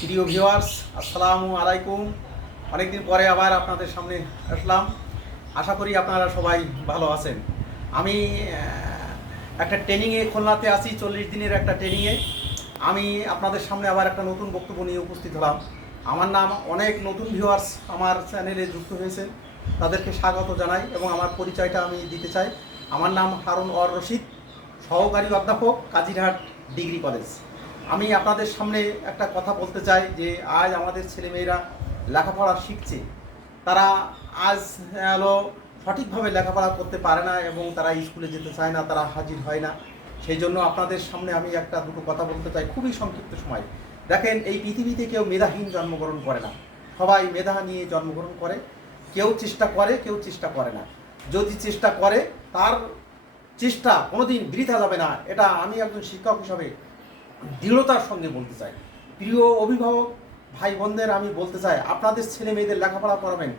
প্রিয় ভিউয়ার্স আসসালামু আলাইকুম। অনেকদিন পরে আবার আপনাদের সামনে আসলাম। আশা করি আপনারা সবাই ভালো আছেন। আমি একটা ট্রেনিংয়ে খুলনাতে আছি, চল্লিশ দিনের একটা ট্রেনিংয়ে আমি আপনাদের সামনে আবার একটা নতুন বক্তব্য নিয়ে উপস্থিত হলাম। আমার নাম অনেক নতুন ভিউয়ার্স আমার চ্যানেলে যুক্ত হয়েছেন। তাদেরকে স্বাগত জানাই এবং আমার পরিচয়টা আমি দিতে চাই। আমার নাম হারুন অর রশিদ, সহকারী অধ্যাপক, কাজিরহাট ডিগ্রি কলেজ। আমি আপনাদের সামনে একটা কথা বলতে চাই যে আজ আমাদের ছেলেমেয়েরা লেখাপড়া শিখছে। তারা আজ হলো সঠিকভাবে লেখাপড়া করতে পারে না এবং তারা স্কুলে যেতে চায় না, তারা হাজির হয় না। সেই জন্য আপনাদের সামনে আমি একটা দুটো কথা বলতে চাই, খুবই সংক্ষিপ্ত সময়। দেখেন, এই পৃথিবীতে কেউ মেধাহীন জন্মগ্রহণ করে না। সবাই মেধা নিয়ে জন্মগ্রহণ করে। কেউ চেষ্টা করে, কেউ চেষ্টা করে না। যদি চেষ্টা করে, তার চেষ্টা কোনোদিন বৃথা যাবে না। এটা আমি একজন শিক্ষক হিসাবে দৃঢ়তার সঙ্গে বলতে চাই। প্রিয় অভিভাবক ভাই বোনদের আমি বলতে চাই, আপনাদের ছেলে মেয়েদের লেখাপড়া করাবেন।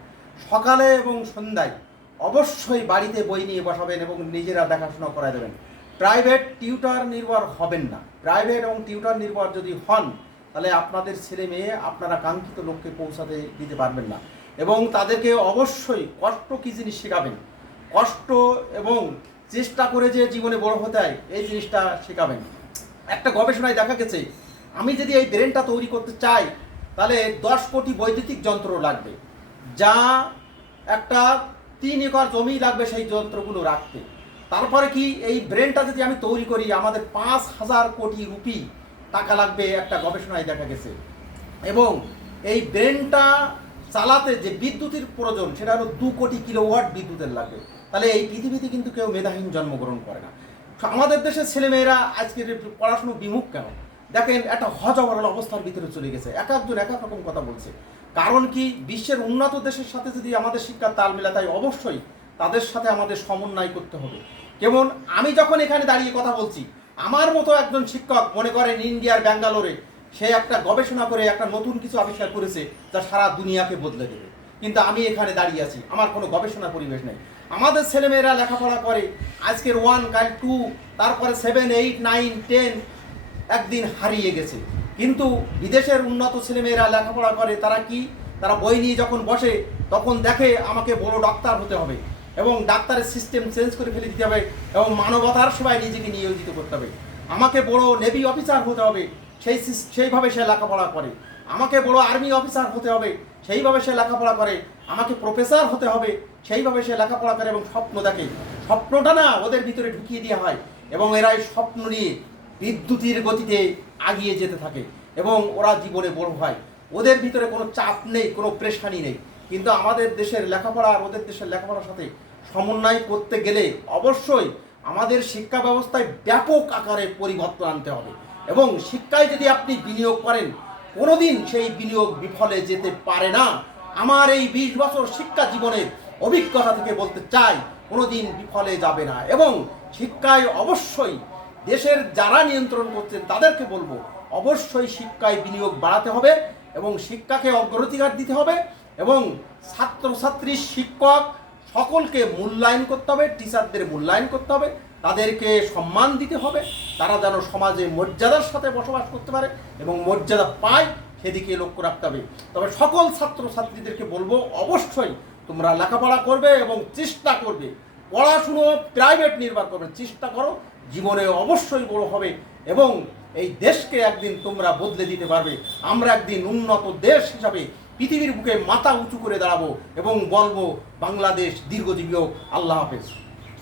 সকালে এবং সন্ধ্যায় অবশ্যই বাড়িতে বই নিয়ে বসাবেন এবং নিজেরা দেখাশোনা করায় দেবেন। প্রাইভেট টিউটার নির্ভর হবেন না। প্রাইভেট এবং টিউটার নির্ভর যদি হন, তাহলে আপনাদের ছেলে মেয়ে আপনারা কাঙ্ক্ষিত লক্ষ্যে পৌঁছাতে দিতে পারবেন না। এবং তাদেরকে অবশ্যই কষ্ট কী জিনিস শেখাবেন? কষ্ট এবং চেষ্টা করে যে জীবনে বড় হতে হয়, এই জিনিসটা শেখাবেন। একটা গবেষণায় দেখা গেছে, আমি যদি এই ব্রেনটা তৈরি করতে চাই, তাহলে দশ কোটি বৈদ্যুতিক যন্ত্র লাগবে, যা একটা তিন একর জমি লাগবে সেই যন্ত্রগুলো রাখতে। তারপরে কি এই ব্রেনটা যদি আমি তৈরি করি, আমাদের পাঁচ হাজার কোটি রুপি টাকা লাগবে একটা গবেষণায় দেখা গেছে। এবং এই ব্রেনটা চালাতে যে বিদ্যুতের প্রয়োজন, সেটা হলো দু কোটি কিলোওয়াট বিদ্যুতের লাগবে। তাহলে এই পৃথিবীতে কিন্তু কেউ মেধাহীন জন্মগ্রহণ করে না। আমাদের দেশের ছেলেমেয়েরা আজকের পড়াশুনো বিমুখ কেন? দেখেন, একটা হজবরল অবস্থার ভিতরে চলে গেছে। এক একজন এক এক রকম কথা বলছে। কারণ কি, বিশ্বের উন্নত দেশের সাথে যদি আমাদের শিক্ষার তাল মেলা তাই অবশ্যই তাদের সাথে আমাদের সমন্বয় করতে হবে। কেমন, আমি যখন এখানে দাঁড়িয়ে কথা বলছি, আমার মতো একজন শিক্ষক মনে করেন ইন্ডিয়ার ব্যাঙ্গালোরে, সে একটা গবেষণা করে একটা নতুন কিছু আবিষ্কার করেছে, যা সারা দুনিয়াকে বদলে দেবে। কিন্তু আমি এখানে দাঁড়িয়ে আছি, আমার কোনো গবেষণা পরিবেশ নেই। আমাদের ছেলেমেয়েরা লেখাপড়া করে। আজকের ওয়ান কাল টু তারপরে সেভেন এইট নাইন টেন একদিন হারিয়ে গেছে। কিন্তু বিদেশের উন্নত ছেলেমেয়েরা লেখাপড়া করে, তারা কি? তারা বই নিয়ে যখন বসে, তখন দেখে আমাকে বড় ডাক্তার হতে হবে এবং ডাক্তারের সিস্টেম চেঞ্জ করে ফেলে দিতে হবে এবং মানবতার সবাই নিজেকে নিয়োজিত করতে হবে। আমাকে বড় নেভি অফিসার হতে হবে, সেই সেইভাবে সে লেখাপড়া করে। আমাকে বড় আর্মি অফিসার হতে হবে সেইভাবে সে লেখাপড়া করে, আমাকে প্রফেসর হতে হবে, সেইভাবে সে লেখাপড়া করে এবং স্বপ্ন দেখে। স্বপ্নটা না ওদের ভিতরে ঢুকিয়ে দেওয়া হয় এবং এরাই স্বপ্ন নিয়ে বিদ্যুতের গতিতে আগিয়ে যেতে থাকে এবং ওরা জীবনে বড় হয়। ওদের ভিতরে কোনো চাপ নেই, কোনো প্রেশানি নেই। কিন্তু আমাদের দেশের লেখাপড়া আর ওদের দেশের লেখাপড়ার সাথে সমন্বয় করতে গেলে অবশ্যই আমাদের শিক্ষা ব্যবস্থায় ব্যাপক আকারে পরিবর্তন আনতে হবে। এবং শিক্ষায় যদি আপনি বিনিয়োগ করেন কোনোদিন সেই বিনিয়োগ বিফলে যেতে পারে না। আমার এই বিশ বছর শিক্ষা জীবনের অভিজ্ঞতা থেকে বলতে চাই, কোনোদিন বিফলে যাবে না। এবং শিক্ষায় অবশ্যই দেশের যারা নিয়ন্ত্রণ করছেন তাদেরকে বলব, অবশ্যই শিক্ষায় বিনিয়োগ বাড়াতে হবে এবং শিক্ষাকে অগ্রাধিকার দিতে হবে এবং ছাত্রছাত্রী, শিক্ষক সকলকে মূল্যায়ন করতে হবে টিচারদের মূল্যায়ন করতে হবে, তাদেরকে সম্মান দিতে হবে, তারা যেন সমাজে মর্যাদার সাথে বসবাস করতে পারে এবং মর্যাদা পায় সেদিকে লক্ষ্য রাখতে হবে। তবে সকল ছাত্রছাত্রীদেরকে বলব, অবশ্যই তোমরা লেখাপড়া করবে এবং চেষ্টা করবে। পড়াশুনো প্রাইভেট নির্ভর করবে, চেষ্টা করো, জীবনে অবশ্যই বড় হবে এবং এই দেশকে একদিন তোমরা বদলে দিতে পারবে। আমরা একদিন উন্নত দেশ হিসাবে পৃথিবীর বুকে মাথা উঁচু করে দাঁড়াবো এবং বলব বাংলাদেশ দীর্ঘজীবী আল্লাহ হাফেজ।